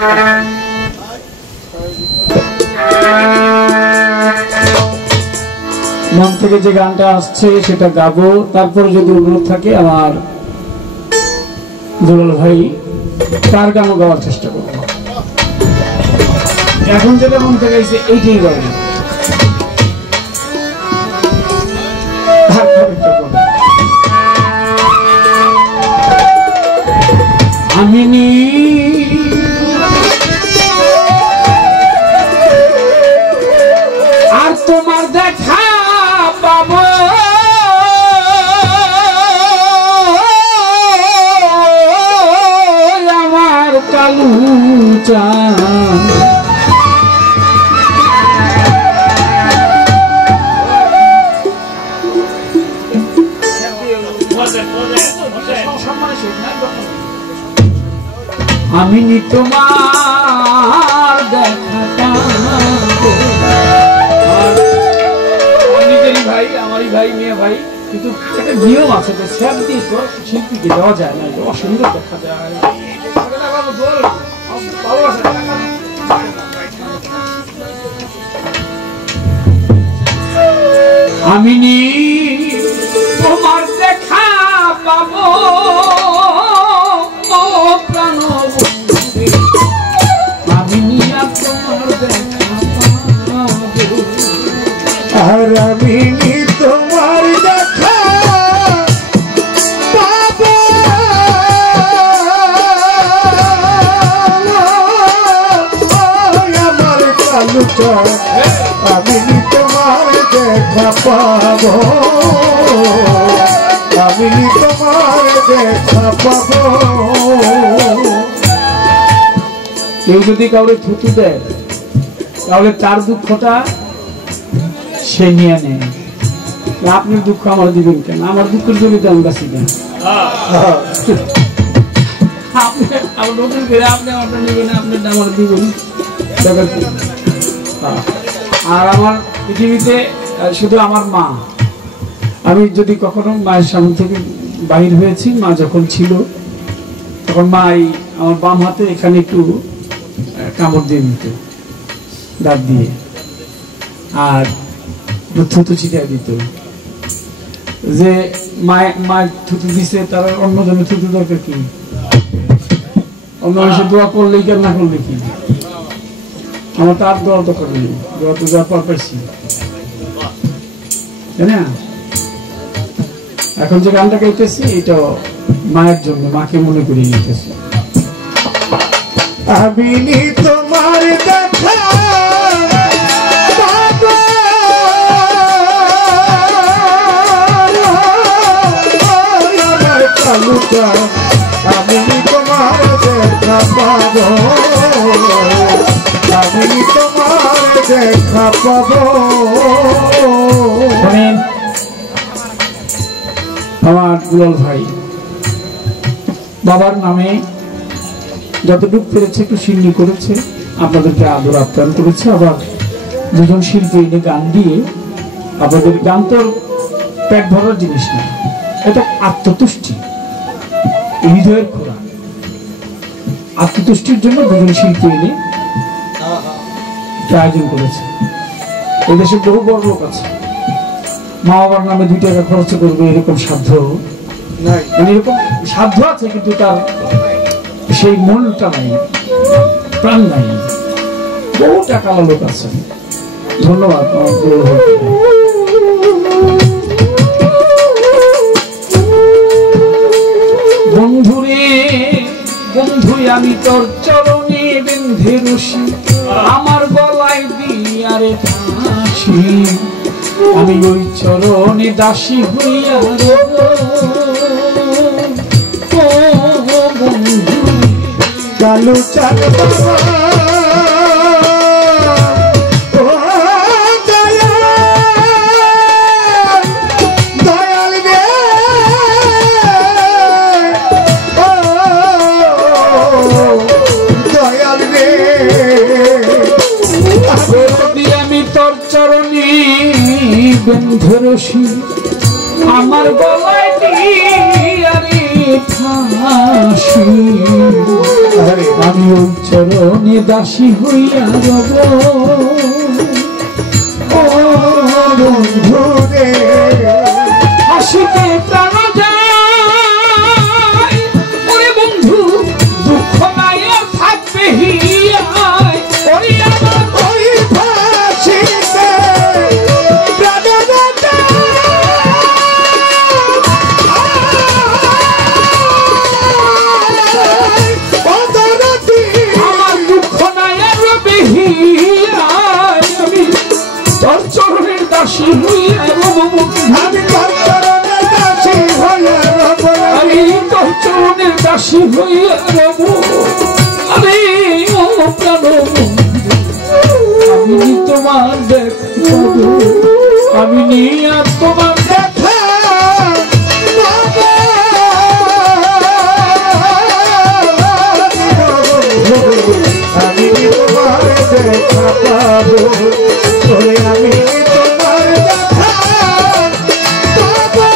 মন থেকে যে গানটা আসছে সেটা গাবো, তারপরে যদি অনুরোধ থাকে আমার দুলাল ভাই তার গানও গাওয়ার চেষ্টা করবো। এখন যেটা মন থেকে এসে এইটাই গাবো। আমি আর তোমার দেখা পাবো আমার কালু চাঁদ, আমি তোমার দেখা ভাই, আমারই ভাই, মেয়ে ভাই, কিন্তু একটা নিয়ম আছে, স্যাপ দিয়ে তো শিল্পীকে দেওয়া যায় না, অসুন্দর দেখা যায়। আমি তোমার দেখা পাবো প্রাণ, আমি তোমার দেখা পাবো, আর আমি তোমার দেখা পাবো আমার কালু চাঁদ, আমি তোমার দেখা পাবো, আমি তোমার দেখা পাবো। কেউ যদি কাউরে থুতু দেয় তাহলে তার দুঃখটা সে নিয়ে নেয়। আপনার দুঃখ আমার দিবেন কেন? আমার দুঃখের জন্য আমি কাছে কেন? আর আমার পৃথিবীতে শুধু আমার মা, আমি যদি কখনো মায়ের সামনে থেকে বাহির হয়েছি, মা যখন ছিল তখন মা আমার বাম হাতে এখানে একটু কামড় দিয়ে দিত দাঁত দিয়ে, আর থুতু ছিটিয়ে দিত, যে মায়ের থুতু দিছে তার অন্য জনের থুতু দরকার কি? অন্য মানুষের দোয়া করলেই কেন না করলে কি? আমার তার দোয়া তো করেনি, দোয়া তো দোয়া পর পাইছি, তাই না? এখন যে গানটা গাইতেছি এটা মায়ের জন্য, মাকে মনে করে নিতেছি। আমি তোমার দেখা পাবো আমার কালু চাঁদ, আমি তোমার দেখা পাবো, আমি তোমার দেখা পাবো। আমার দুলাল ভাই বাবার নামে যতটুকু পেরেছে একটু সিন্নি করেছে, আপনাদেরকে আদর আপ্যায়ন করেছে। আবার দুজন শিল্পী এনে গান দিয়ে, আপনাদের গান তো পেট ভরার জিনিস না, এটা আত্মতুষ্টি, হৃদয়ের খোরাক। আত্মতুষ্টির জন্য দুজন শিল্পী এনে আয়োজন করেছে। এই দেশে বহু বড় লোক আছে, মা বাবার নামে 2 টাকা খরচ করবে এরকম সাধ্য নাই, এরকম সাধ্য আছে কিন্তু তার সেই মনটা নাই, প্রাণ নাই। বহু টাকাওয়ালা লোক আছে। ধন্যবাদ। বন্ধুরে বন্ধু, আমি তোর চরণে বেঁধে রশি, আমার গলায় দিয়ারে ফাঁসি, আমি ওই চরণে দাসী হইয়া কালু চাঁদ বাবা, আমি তোর চরণে বেঁধে রশি, আমার গলায় দিয়ারে ফাঁসি, আমি আমি ওই চরণে দাসী হইয়া রব ও বন্ধু রে হাসিতে প্রাণ যায় ওরে বন্ধু দুঃখ নাই আর থাকবে হিয়ায় ওরে আমার ওই ফাঁসিতে প্রাণ আমার দুঃখ নাই আর রবে হিয়ায় আমি তোর চরণের দাসী হইয়া রব আমি তোর চরণের দাসী হইয়া রব আমি তোর চরণের দাসী হইয়া রব আরে ও প্রাণ আমি তোমার দেখা আমি নিয়ে তোমার দেখা আমি তোমার দেখা পাবো আমি তোমার দেখা পাবো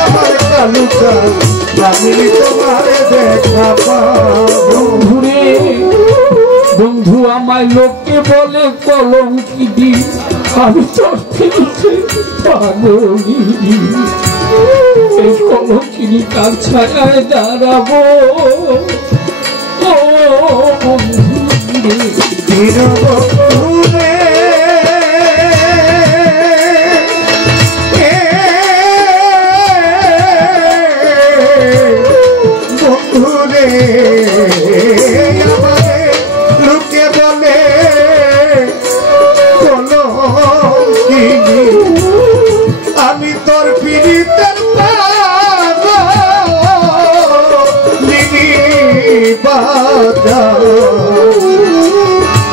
আমার কালুকা আমি তোমার দেখা পাবো ঘুরে বন্ধু আমায় লোকে বলে কলঙ্কিনী আমি তোর পাগলি এই কলঙ্কিনী কার ছায়ায় দাঁড়াবো ও বন্ধু রে লোকে বলে কলঙ্কিনী আমি তোর পীড়িতের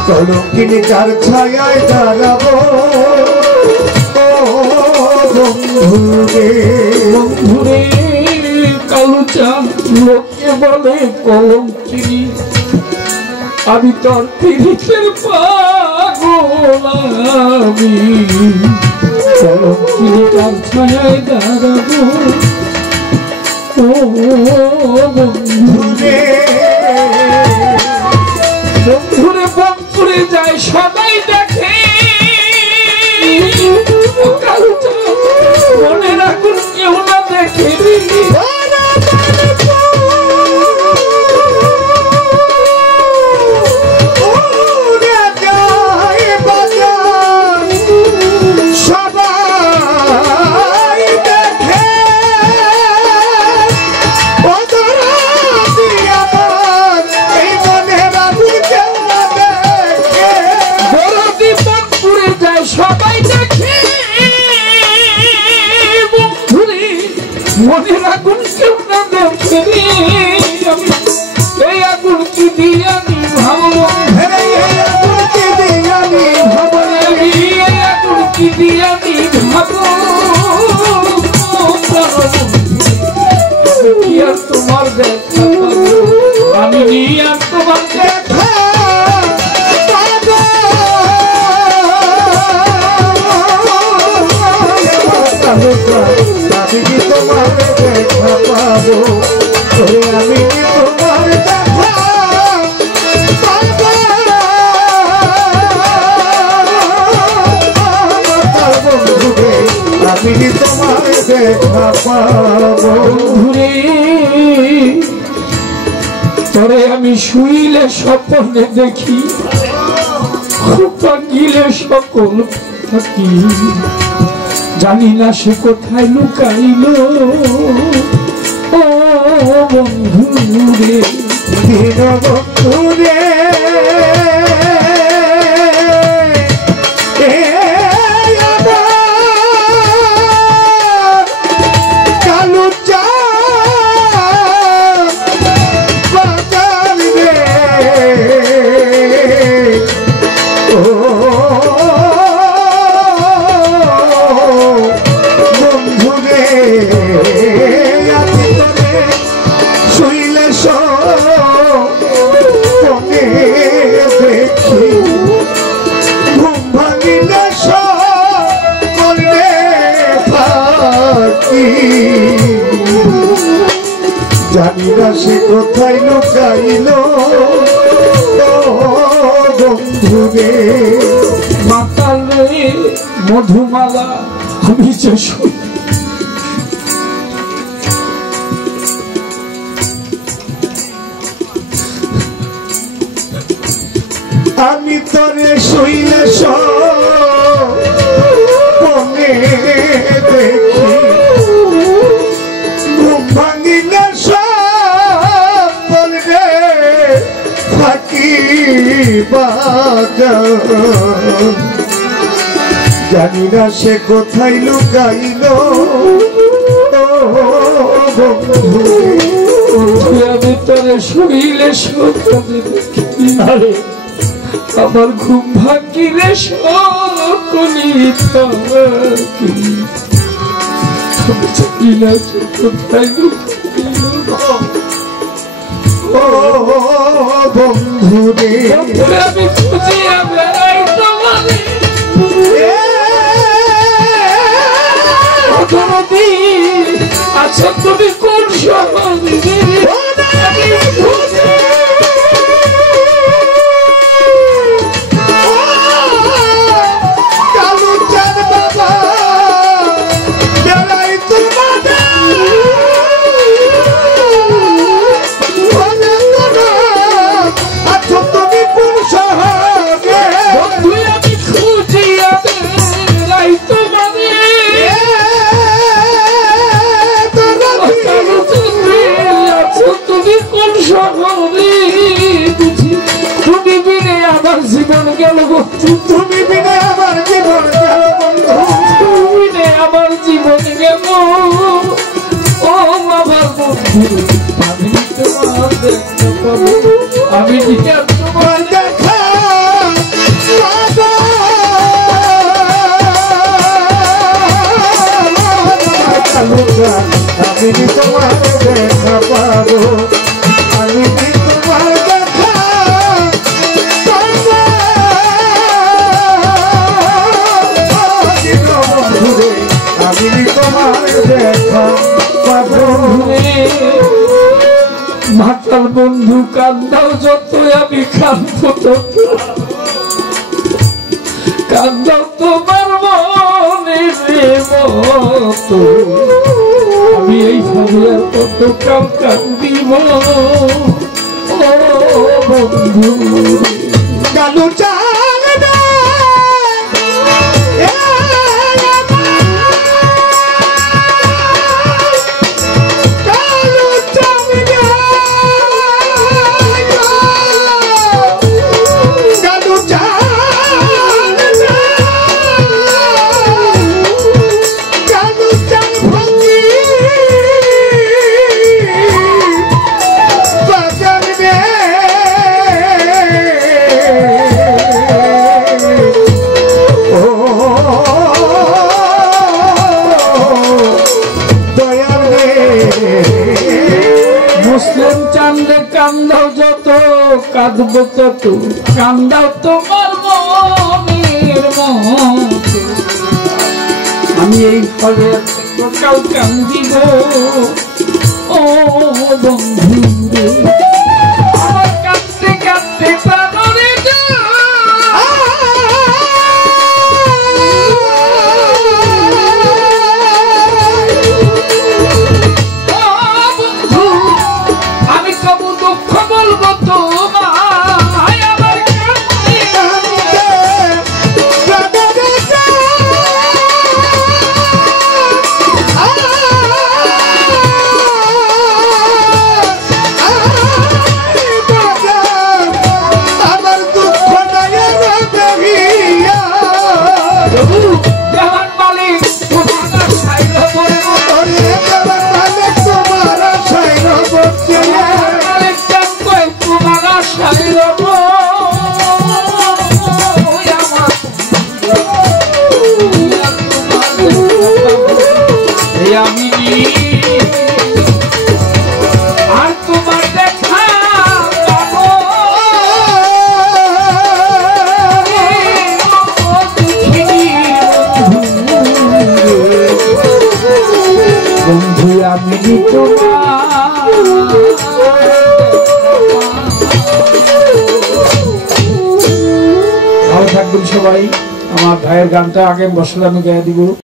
কলঙ্কিনী কার ছায়ায় দাঁড়াবো বন্ধুরে বন্ধুরে কালুচাঁদ লোকে বলে কলঙ্কিনী আমি তোর পীড়িতের পাগল আমি কলঙ্কিনী কার ছায়ায় দাঁড়াবো ও বন্ধুরে বন্ধুরে বন্ধুরে যায় সবাই দেখে মনে রাখুন কেউ না দেখে মনে আগুন কেউ না দেখে এই আগুন কি দিয়া নি ভাবো এই আগুন কি দিয়া নি ভাবো এই আগুন কি দিয়া নি ভাবো কি আর তোমার দেখা আমি নিয়ে আর তোমার দেখা আমি তোমার দেখা পাবো আমি তোমার দেখা আমি তোমার দেখা পাবো ঘুরে তোরে আমি শুইলে স্বপ্নে দেখি গিলে সকল থাকি জানি না সে কোথায় লুকাইল ও বন্ধু রে দীন বন্ধু রে শুইলে জানি না সে কোথায় লুকাইল বন্ধুরে মাতাল রে মধুমালা আমি যে শুই আমি তোরে শুইলে মনে দেখি ঘুম ভাঙিলে বলবে ফাঁকি বাজা জানি না সে কোথায় লুকাইল বন্ধু আমি তোরে শুইলে আমার ঘুম ভাঙিলে সকলি কোথায় বন্ধুরে আমি খুঁজিয়া বেড়াই তোমারে আচ্ছা তুমি কোন শহরে তুমি বিনে আমার জীবন গেল তুমি বিনে আমার জীবন গেল তুমি বিনে আমার জীবন গেল ও আমার বন্ধু আমি তোমার দেখতে পাবো আমি তোমার দেখা আমি তোমার দেখা পাবো আমি তোমার দেখা আমি তোমার দেখা পাবো মাতাল বন্ধু কান্দাও যত আমি কান্দো তত কান্দাও তোমার মনের মতো আমি এই ভাবে কত কাল কান্দিব ও বন্ধু কালু চাল মুসলিম চান্দে কান্দাও যত কাঁদব তত কান্দাও তোমার মনের মতো আমি এই ফলে কাল কান্দিব ও বন্ধু আমার কাঁদতে কাঁদতে প্রাণরে আমি তোমার ভালো থাকবেন সবাই। আমার ভাইয়ের গানটা আগামী বছর আমি গায়ে দিব।